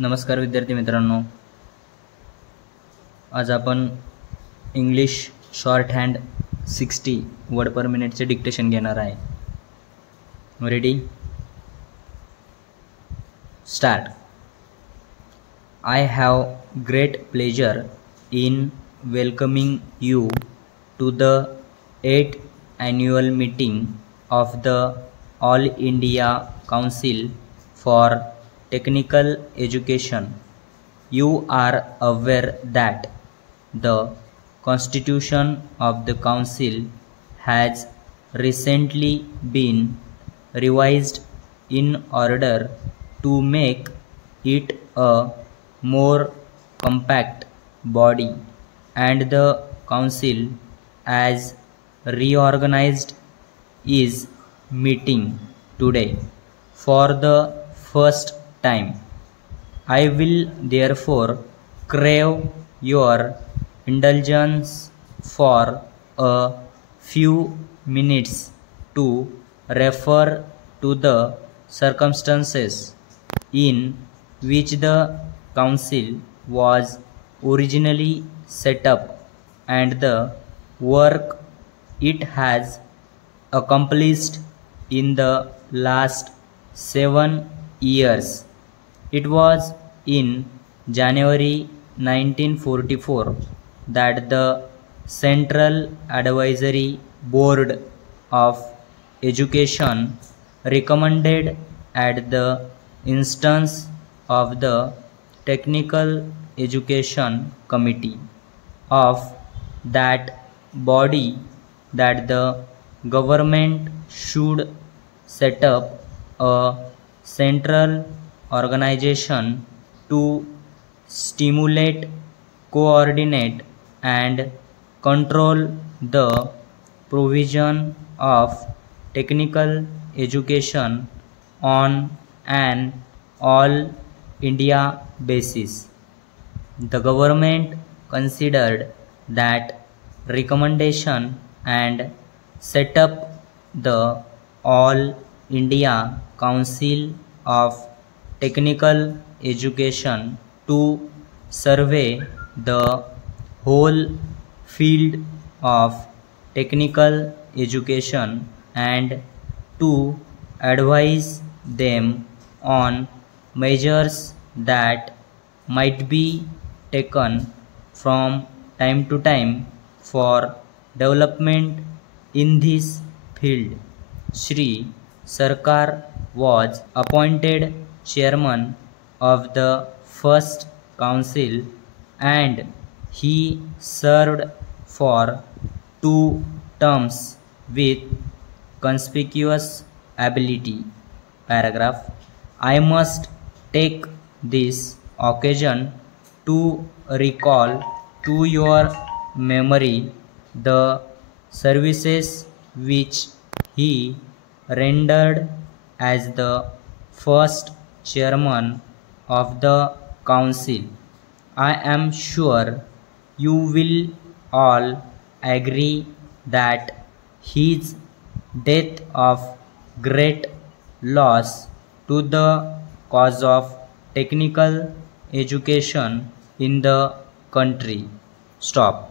नमस्कार विद्यार्थी मित्रांनो, आज आपण इंग्लिश शॉर्ट हँड 60 वर्ड पर मिनिटचे डिक्टेशन घेणार आहे. Ready? Start. I have great pleasure in welcoming you to the 8th annual meeting of the All India Council for Technical Education. You are aware that the Constitution of the Council has recently been revised in order to make it a more compact body, and the Council, as reorganized, is meeting today for the first time. I will therefore crave your indulgence for a few minutes to refer to the circumstances in which the Council was originally set up and the work it has accomplished in the last 7 years. It was in January 1944 that the Central Advisory Board of Education recommended, at the instance of the Technical Education Committee of that body, that the government should set up a central organization to stimulate, coordinate, and control the provision of technical education on an all India basis. The government considered that recommendation and set up the All India Council of Technical Education to survey the whole field of technical education and to advise them on measures that might be taken from time to time for development in this field. Shri Sarkar was appointed chairman of the first council, and he served for 2 terms with conspicuous ability. Paragraph. I must take this occasion to recall to your memory the services which he rendered as the first chairman of the council. I am sure you will all agree that his death of great loss to the cause of technical education in the country. Stop.